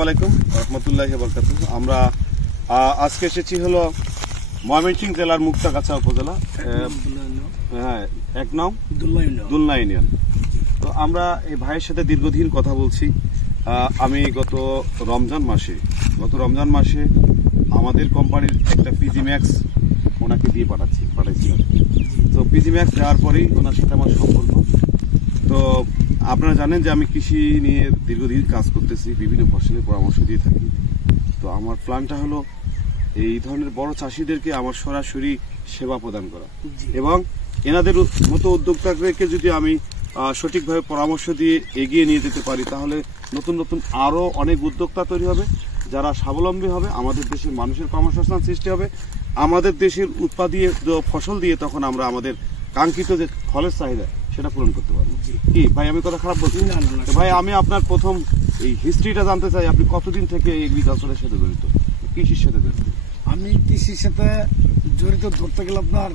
আসসালামু আলাইকুম রহমতুল্লাহি ওয়া বারাকাতুহু। আমরা আজকে এসেছি হলো ময়মনসিংহ জেলার মুক্তাগাছা উপজেলা, হ্যাঁ ১ নং দুলনা ইউনিয়ন। তো আমরা এই ভাইয়ের সাথে দীর্ঘদিন কথা বলছি। আমি গত রমজান মাসে আমাদের কোম্পানির একটা পিজি ম্যাক্স ওনাকে দিয়ে পাঠাইছিলাম। তো পিজি ম্যাক্স দেওয়ার পরেই ওনার সাথে আমার সম্পর্ক। তো আপনারা জানেন যে আমি কৃষি নিয়ে দীর্ঘদিন কাজ করতেছি, বিভিন্ন ফসলের পরামর্শ দিয়ে থাকি। তো আমার প্ল্যানটা হলো এই ধরনের বড় চাষিদেরকে আমার সরাসরি সেবা প্রদান করা, এবং এনাদের মতো উদ্যোক্তাদেরকে যদি আমি সঠিকভাবে পরামর্শ দিয়ে এগিয়ে নিয়ে যেতে পারি, তাহলে নতুন নতুন আরও অনেক উদ্যোক্তা তৈরি হবে, যারা স্বাবলম্বী হবে, আমাদের দেশের মানুষের কর্মসংস্থান সৃষ্টি হবে, আমাদের দেশের উৎপাদিত ফসল দিয়ে তখন আমরা আমাদের কাঙ্ক্ষিত যে ফলের চাহিদা সেটা পূরণ করতে পারবো। কি ভাই, আমি কথা খারাপ বলছি না? ভাই, আমি আপনার প্রথম এই হিস্ট্রিটা জানতে চাই, আপনি কতদিন থেকে এগ্রিকালচারের সাথে জড়িত, কৃষির সাথে জড়িত? আমি কৃষির সাথে জড়িত ধরতে গেলে আপনার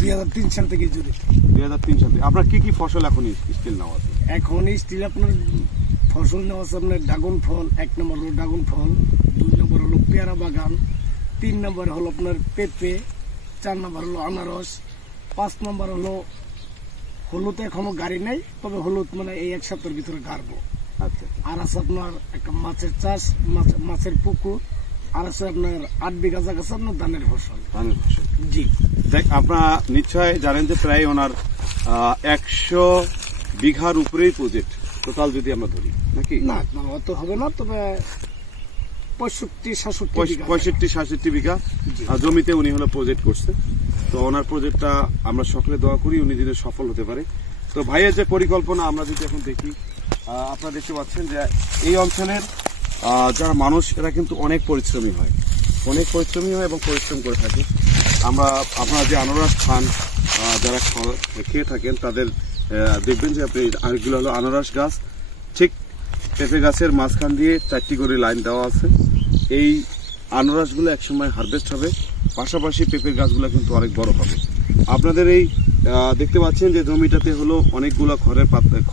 2003 সাল থেকে জড়িত। 2003 সাল থেকে। আপনার কি কি ফসল এখন স্টিল নেওয়া আছে? এখন স্টিল আপনার ফসল নেওয়া আছে আপনার ড্রাগন ফল, 1 নম্বর হলো ড্রাগন ফল, 2 নম্বর হলো পেয়ারা বাগান, 3 নম্বর হলো আপনার পেঁপে, 4 নম্বর হলো আনারস, 5 নম্বর হলো হলুদ। এখনো গাড়ি নেই, তবে হলুদ মানে এই 1 সপ্তাহের ভিতরে গাড়বো। আচ্ছা। আর আছে আপনার একটা মাছের চাষ, মাছের পুকুর, আর আছে আপনার 8 বিঘা জায়গা আছে আপনার ধানের ফসল। জি, দেখ, আপনারা নিশ্চয় জানেন যে প্রায় ওনার 100 বিঘার উপরেই প্রজেক্ট টোটাল, যদি আমরা ধরি নাকি? না অত হবে না, তবে 65-66 বিঘা জমিতে উনি হলো প্রজেক্ট করছে। তো ওনার প্রজেক্টটা আমরা সকলে দোয়া করি উনি যদি সফল হতে পারে। তো ভাইয়ের যে পরিকল্পনা আমরা যদি এখন দেখি, আপনারা দেখতে পাচ্ছেন যে এই অঞ্চলের যারা মানুষ এরা কিন্তু অনেক পরিশ্রমী হয় এবং পরিশ্রম করে থাকে। আপনারা যে আনারস খান, যারা খেয়ে থাকেন তাদের দেখবেন যে আপনি আরেকগুলো হলো আনারস গাছ, ঠিক পেঁপে গাছের মাঝখান দিয়ে 4টি করে লাইন দেওয়া আছে। এই আনারসগুলো একসময় হারভেস্ট হবে, পাশাপাশি পেঁপের গাছগুলো কিন্তু অনেক বড় হবে। আপনাদের এই দেখতে পাচ্ছেন যে জমিটাতে হলো অনেকগুলো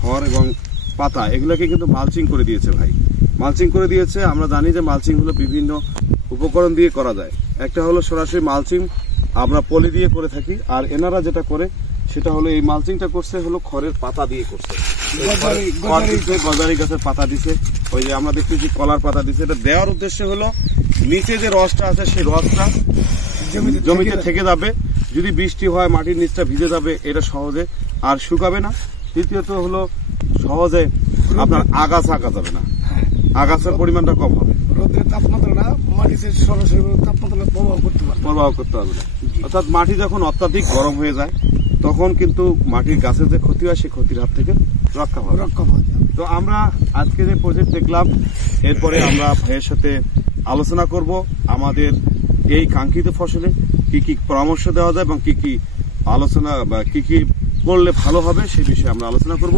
খড় এবং পাতা, এগুলোকে কিন্তু মালচিং করে দিয়েছে ভাই, মালচিং করে দিয়েছে। আমরা জানি যে মালচিং হলো বিভিন্ন উপকরণ দিয়ে করা যায়। একটা হলো সরাসরি মালচিং আমরা পলি দিয়ে করে থাকি, আর এনারা যেটা করে সেটা হলো এই মালচিংটা করছে হলো খড়ের পাতা দিয়ে করছে, গজারি গাছের পাতা দিছে, ওই যে আমরা দেখতেছি কলার পাতা দিছে। এটা দেওয়ার উদ্দেশ্য হলো নিচে যে রসটা আছে সেই রসটা জমিতে থেকে যাবে, যদি বৃষ্টি হয় মাটির নিচটা ভিজে যাবে, এটা সহজে আর শুকাবে না। দ্বিতীয়ত হলো সহজে আপনার আগাছা যাবে না, আগাছার পরিমাণটা কম হবে, রোদের তাপমাত্রা মাটির সরাসরি তাপমাত্রা প্রভাব করতে পারবে না। অর্থাৎ মাটি যখন অত্যাধিক গরম হয়ে যায় তখন কিন্তু মাটির গাছের যে ক্ষতি হয় সেই ক্ষতির হাত থেকে রক্ষা পাবে। তো আমরা আজকে যে প্রজেক্ট দেখলাম, এরপরে আমরা ভাইয়ের সাথে আলোচনা করব আমাদের এই কাঙ্ক্ষিত ফসলে কি কি পরামর্শ দেওয়া যায় এবং কি কি আলোচনা বা কি কি করলে ভালো হবে সেই বিষয়ে আমরা আলোচনা করব।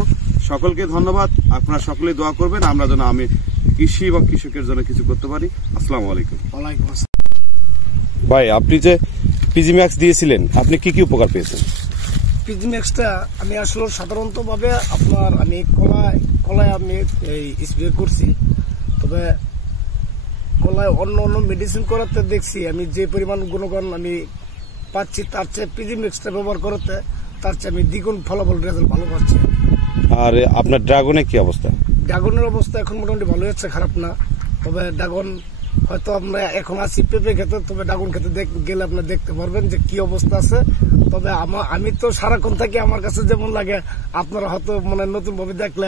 সকলকে ধন্যবাদ, আপনারা সকলেই দোয়া করবেন আমরা যেন আমি কৃষি এবং কৃষকের জন্য কিছু করতে পারি। আসসালামু আলাইকুম। ভাই, আপনি যে পিজি ম্যাক্স দিয়েছিলেন, আপনি কি কি উপকার পেয়েছেন? পিজি ম্যাক্সটা আমি আসলে সাধারণত ভাবে আপনার আমি কলায় আমি এই স্প্রে করছি, তবে কলায় অন্য মেডিসিন করাতে দেখছি আমি যে পরিমাণ গুণগণ আমি পাচ্ছি, তার চেয়ে পিজি ম্যাক্সটা ব্যবহার করতে তার চেয়ে আমি দ্বিগুণ ফলাফল রেজাল্ট ভালো পাচ্ছি। আর আপনার ড্রাগনের কি অবস্থা? ড্রাগনের অবস্থা এখন মোটামুটি ভালো হচ্ছে, খারাপ না। তবে ড্রাগন হয়তো আমরা এখন আছি পেঁপে খেতে, তবে ড্রাগন খেতে গেলে আপনার দেখতে পারবেন যে কি অবস্থা আছে। তবে আমি তো সারাক্ষণ থাকি, আমার কাছে যেমন লাগে আপনারা হয়তো মানে নতুন ভাবে দেখলে